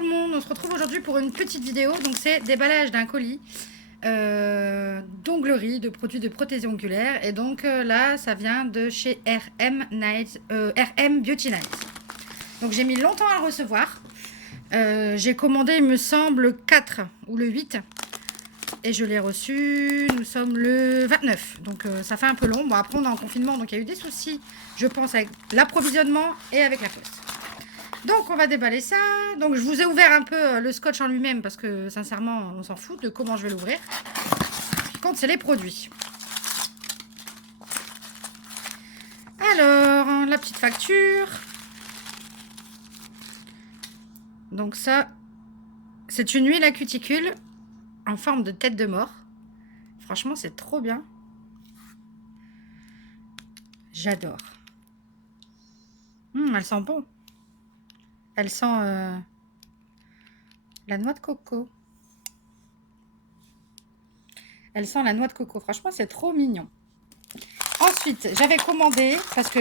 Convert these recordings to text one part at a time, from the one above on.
tout le monde, on se retrouve aujourd'hui pour une petite vidéo. Donc c'est déballage d'un colis d'onglerie, de produits de prothèse ongulaire. Et donc là, ça vient de chez RM Beauty Night. Donc j'ai mis longtemps à le recevoir. J'ai commandé, il me semble, le 4 ou le 8. Et je l'ai reçu, nous sommes le 29. Donc ça fait un peu long. Bon, après on est en confinement, donc il y a eu des soucis, je pense, avec l'approvisionnement et avec la poste. Donc on va déballer ça. Donc je vous ai ouvert un peu le scotch en lui-même parce que sincèrement on s'en fout de comment je vais l'ouvrir. Ce qui compte c'est les produits. Alors la petite facture. Donc ça c'est une huile à cuticule en forme de tête de mort. Franchement c'est trop bien. J'adore. Elle sent bon. Elle sent la noix de coco. Elle sent la noix de coco. Franchement, c'est trop mignon. Ensuite, j'avais commandé, parce que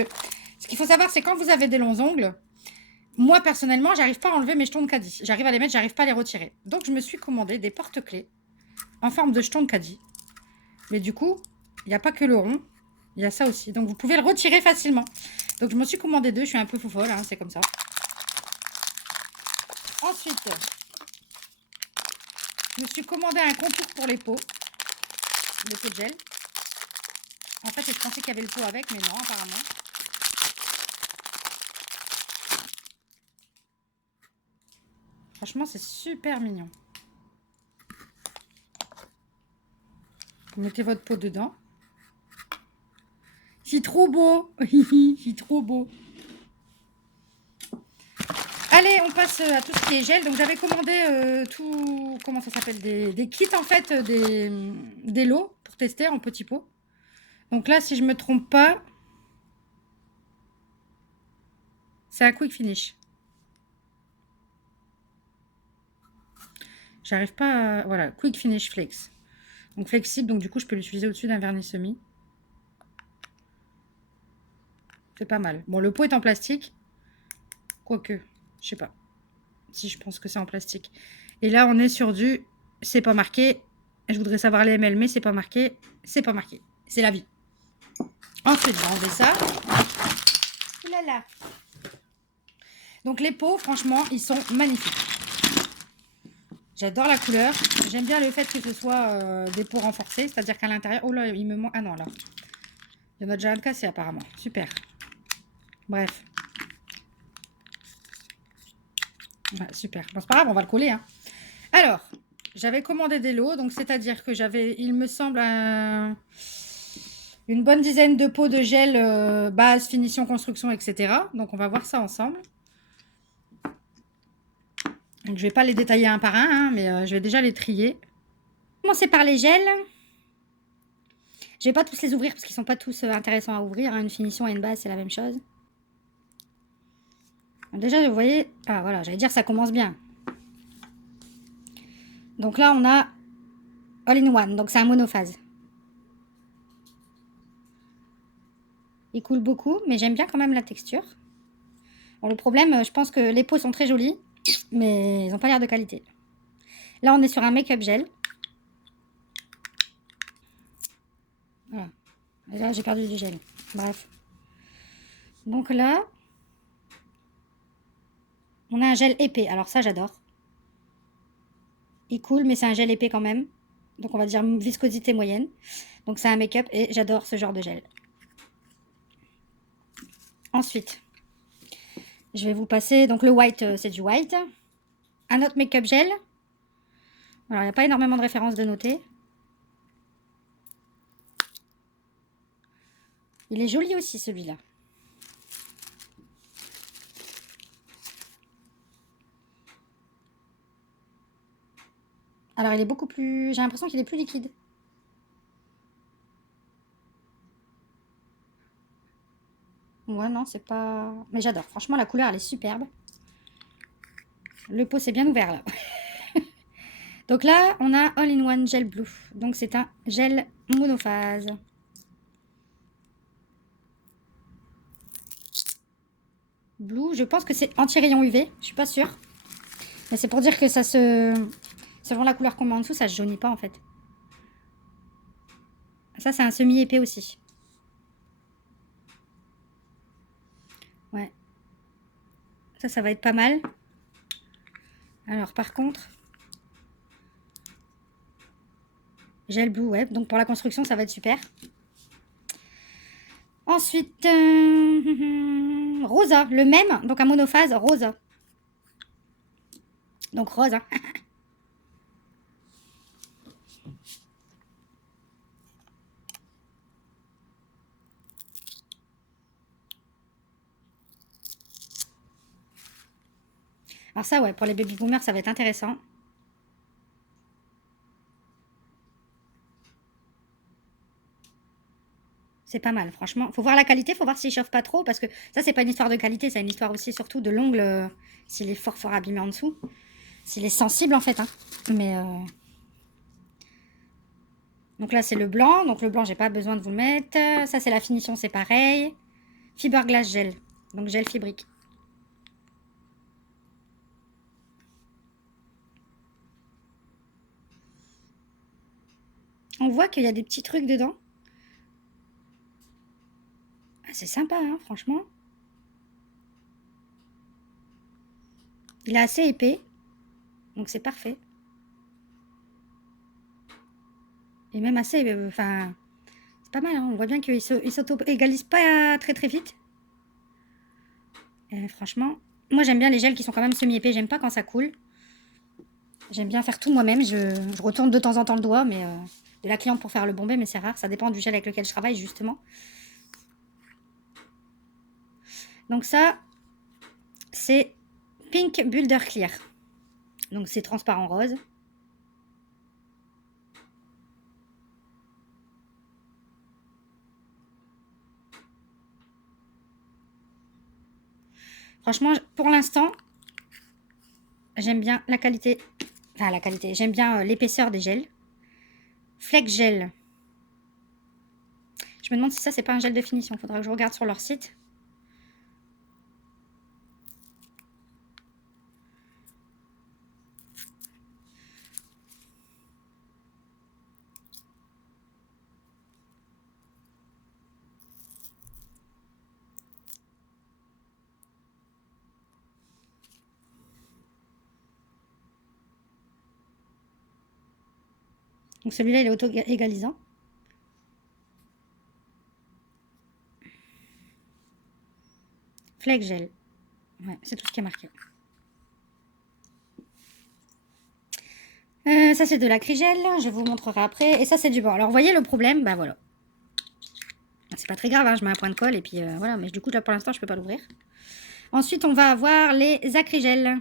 ce qu'il faut savoir, c'est quand vous avez des longs ongles, moi, personnellement, j'arrive pas à enlever mes jetons de caddie. J'arrive à les mettre, j'arrive pas à les retirer. Donc, je me suis commandé des porte-clés en forme de jetons de caddie. Mais du coup, il n'y a pas que le rond, il y a ça aussi. Donc, vous pouvez le retirer facilement. Donc, je me suis commandé deux. Je suis un peu fofolle, hein, c'est comme ça. Ensuite, je me suis commandé un contour pour les peaux. Le pot de gel. En fait, je pensais qu'il y avait le pot avec, mais non, apparemment. Franchement, c'est super mignon. Vous mettez votre pot dedans. C'est trop beau. C'est trop beau. Allez, on passe à tout ce qui est gel. Donc, j'avais commandé tout... Comment ça s'appelle, des kits, en fait, des lots pour tester en petits pots. Donc là, si je me trompe pas, c'est un quick finish. J'arrive pas à... Voilà, quick finish flex. Donc flexible, donc du coup, je peux l'utiliser au-dessus d'un vernis semi. C'est pas mal. Bon, le pot est en plastique. Quoique, je sais pas. Si, je pense que c'est en plastique. Et là, on est sur du... C'est pas marqué. Je voudrais savoir les ml, mais c'est pas marqué. C'est pas marqué. C'est la vie. Ensuite, on va enlever ça. Oulala. Donc les pots, franchement, ils sont magnifiques. J'adore la couleur. J'aime bien le fait que ce soit des pots renforcés. C'est-à-dire qu'à l'intérieur... Oh là, il me manque... Ah non, là. Il y en a déjà un de cassé, apparemment. Super. Bref. Ouais, super. Bon, c'est pas grave, on va le coller. Hein. Alors, j'avais commandé des lots. Donc, c'est-à-dire que j'avais, il me semble, une bonne dizaine de pots de gel base, finition, construction, etc. Donc, on va voir ça ensemble. Donc, je vais pas les détailler un par un, hein, mais je vais déjà les trier. Commencer par les gels. Je vais pas tous les ouvrir parce qu'ils sont pas tous intéressants à ouvrir. Hein. Une finition et une base, c'est la même chose. Donc, déjà, vous voyez... Ah, voilà, j'allais dire ça commence bien. Donc là, on a All-in-One. Donc, c'est un monophase. Il coule beaucoup, mais j'aime bien quand même la texture. Bon, le problème, je pense que les peaux sont très jolies, mais ils n'ont pas l'air de qualité. Là, on est sur un make-up gel. Voilà. Et là, j'ai perdu du gel. Bref. Donc là, on a un gel épais. Alors ça, j'adore. Il coule, mais c'est un gel épais quand même. Donc, on va dire viscosité moyenne. Donc, c'est un make-up et j'adore ce genre de gel. Ensuite, je vais vous passer... Donc, le white, c'est du white. Un autre make-up gel. Alors, il n'y a pas énormément de références de noter. Il est joli aussi, celui-là. Alors, il est beaucoup plus... J'ai l'impression qu'il est plus liquide. Ouais, non, c'est pas... Mais j'adore. Franchement, la couleur, elle est superbe. Le pot, c'est bien ouvert, là. Donc là, on a All-in-One Gel Blue. Donc, c'est un gel monophase. Blue, je pense que c'est anti-rayon UV. Je suis pas sûre. Mais c'est pour dire que ça se... Selon la couleur qu'on met en dessous, ça se jaunit pas en fait. Ça, c'est un semi-épais aussi. Ouais. Ça va être pas mal. Alors, par contre... Gel Blue Web. Donc, pour la construction, ça va être super. Ensuite, Rosa. Le même. Donc, un monophase Rosa. Donc, rose. Hein. Alors ça, ouais, pour les baby boomers, ça va être intéressant. C'est pas mal, franchement. Faut voir la qualité, faut voir s'il chauffe pas trop, parce que ça, c'est pas une histoire de qualité, c'est une histoire aussi surtout de l'ongle, s'il est fort fort abîmé en dessous. S'il est sensible, en fait. Hein. Mais... Donc là, c'est le blanc. Donc le blanc, j'ai pas besoin de vous le mettre. Ça, c'est la finition, c'est pareil. Fiberglass gel. Donc gel fibrique. On voit qu'il y a des petits trucs dedans. Ah, c'est sympa, hein, franchement. Il est assez épais. Donc c'est parfait. Et même assez... Enfin... c'est pas mal, hein. On voit bien qu'il s'auto-égalise pas très très vite. Franchement... Moi, j'aime bien les gels qui sont quand même semi-épais. J'aime pas quand ça coule. J'aime bien faire tout moi-même. Je retourne de temps en temps le doigt, mais... de la cliente pour faire le bombé, mais c'est rare. Ça dépend du gel avec lequel je travaille, justement. Donc ça, c'est Pink Builder Clear. Donc c'est transparent rose. Franchement, pour l'instant, j'aime bien la qualité. Enfin, la qualité. J'aime bien l'épaisseur des gels. Flex Gel. Je me demande si ça, c'est pas un gel de finition. Il faudra que je regarde sur leur site. Donc celui-là, il est auto-égalisant. Flex Gel. Ouais, c'est tout ce qui est marqué. Ça, c'est de l'acrygel. Je vous montrerai après. Et ça, c'est du blanc. Alors, vous voyez le problème? Bah voilà. C'est pas très grave, hein, je mets un point de colle et puis voilà. Mais du coup, là, pour l'instant, je peux pas l'ouvrir. Ensuite, on va avoir les acrygels.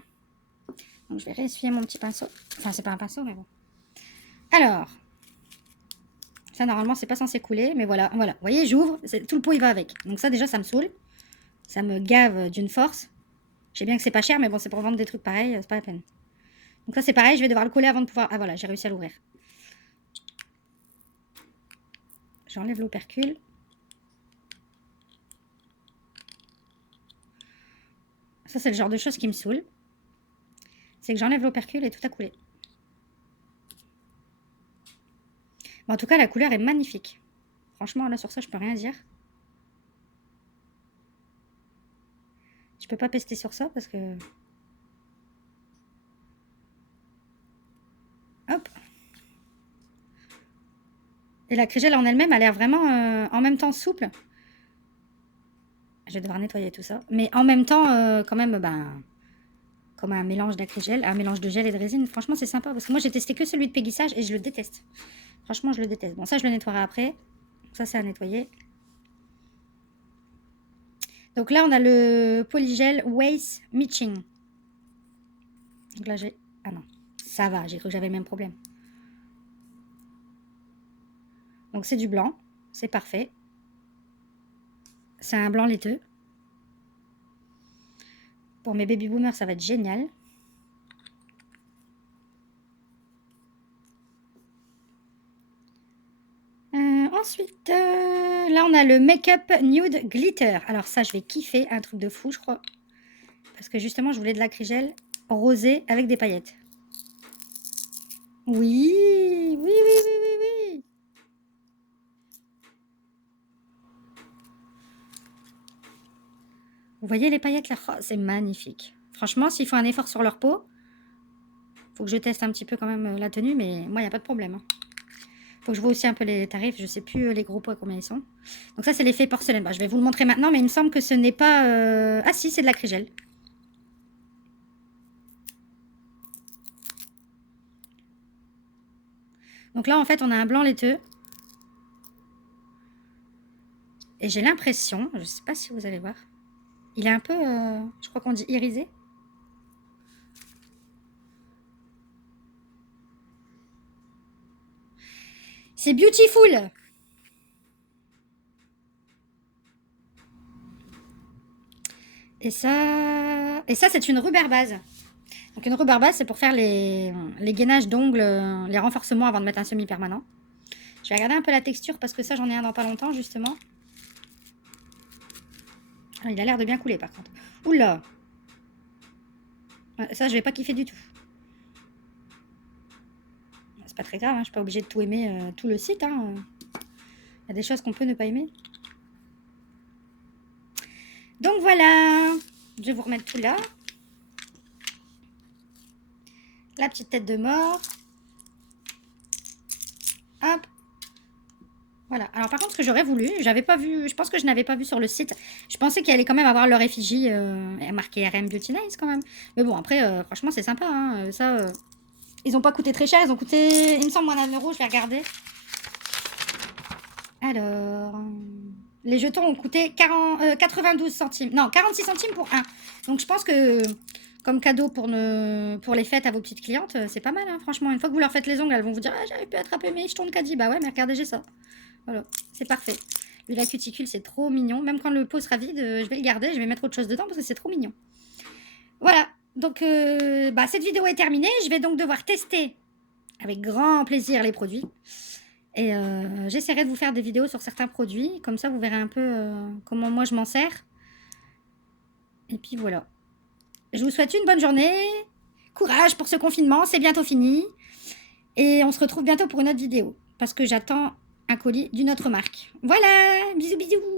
Donc, je vais réessuyer mon petit pinceau. Enfin, c'est pas un pinceau, mais bon. Alors, ça, normalement, c'est pas censé couler. Mais voilà, voilà. Vous voyez, j'ouvre. Tout le pot, il va avec. Donc ça, déjà, ça me saoule. Ça me gave d'une force. Je sais bien que c'est pas cher, mais bon, c'est pour vendre des trucs pareils. C'est pas la peine. Donc ça, c'est pareil. Je vais devoir le coller avant de pouvoir... Ah, voilà, j'ai réussi à l'ouvrir. J'enlève l'opercule. Ça, c'est le genre de choses qui me saoule. C'est que j'enlève l'opercule et tout a coulé. Bon, en tout cas, la couleur est magnifique. Franchement, là, sur ça, je peux rien dire. Je peux pas pester sur ça parce que... Hop. Et la crégelle en elle-même a l'air vraiment en même temps souple. Je vais devoir nettoyer tout ça. Mais en même temps, quand même, ben... comme un mélange d'acrygel, un mélange de gel et de résine. Franchement, c'est sympa. Parce que moi, j'ai testé que celui de péguissage et je le déteste. Franchement, je le déteste. Bon, ça, je le nettoierai après. Ça, c'est à nettoyer. Donc là, on a le polygel Waste Mitching. Donc là, j'ai... Ah non, ça va. J'ai cru que j'avais le même problème. Donc c'est du blanc. C'est parfait. C'est un blanc laiteux. Pour mes baby boomers, ça va être génial. Ensuite, là, on a le Make-up Nude Glitter. Alors ça, je vais kiffer. Un truc de fou, je crois. Parce que justement, je voulais de l'acrygel. rosé avec des paillettes. Oui, oui, oui, oui, oui, oui. Vous voyez les paillettes là? Oh, c'est magnifique. Franchement, s'il faut un effort sur leur peau, faut que je teste un petit peu quand même la tenue, mais moi, il n'y a pas de problème. Hein. Faut que je vois aussi un peu les tarifs. Je sais plus les gros poids combien ils sont. Donc ça, c'est l'effet porcelaine. Bah, je vais vous le montrer maintenant, mais il me semble que ce n'est pas... Ah si, c'est de l'acrygel. Donc là, en fait, on a un blanc laiteux. Et j'ai l'impression, je ne sais pas si vous allez voir, il est un peu, je crois qu'on dit irisé. C'est beautiful. Et ça c'est une rubber base. Donc une rubber base, c'est pour faire les gainages d'ongles, les renforcements avant de mettre un semi-permanent. Je vais regarder un peu la texture parce que ça, j'en ai un dans pas longtemps, justement. Ah, il a l'air de bien couler, par contre. Oula! Ça, je vais pas kiffer du tout. C'est pas très grave, hein, je suis pas obligée de tout aimer, tout le site. Hein. Il y a des choses qu'on peut ne pas aimer. Donc voilà, je vais vous remettre tout là. La petite tête de mort. Hop. Voilà. Alors par contre, ce que j'aurais voulu, j'avais pas vu, je pense que je n'avais pas vu sur le site. Je pensais qu'il allait quand même avoir leur effigie marqué RM Beauty Nice quand même. Mais bon, après, franchement, c'est sympa. Hein. Ça, ils n'ont pas coûté très cher. Ils ont coûté, il me semble, moins d'1 €. Je vais regarder. Alors, les jetons ont coûté 92 centimes. Non, 46 centimes pour un. Donc je pense que comme cadeau pour les fêtes à vos petites clientes, c'est pas mal. Hein, franchement, une fois que vous leur faites les ongles, elles vont vous dire ah, j'avais pu attraper mes jetons de caddie. Bah ouais, mais regardez, j'ai ça. Voilà, c'est parfait. Lui, la cuticule, c'est trop mignon. Même quand le pot sera vide, je vais le garder. Je vais mettre autre chose dedans parce que c'est trop mignon. Voilà. Donc, cette vidéo est terminée. Je vais donc devoir tester avec grand plaisir les produits. Et j'essaierai de vous faire des vidéos sur certains produits. Comme ça, vous verrez un peu comment moi je m'en sers. Et puis voilà. Je vous souhaite une bonne journée. Courage pour ce confinement. C'est bientôt fini. Et on se retrouve bientôt pour une autre vidéo. Parce que j'attends un colis d'une autre marque. Voilà, bisous bisous.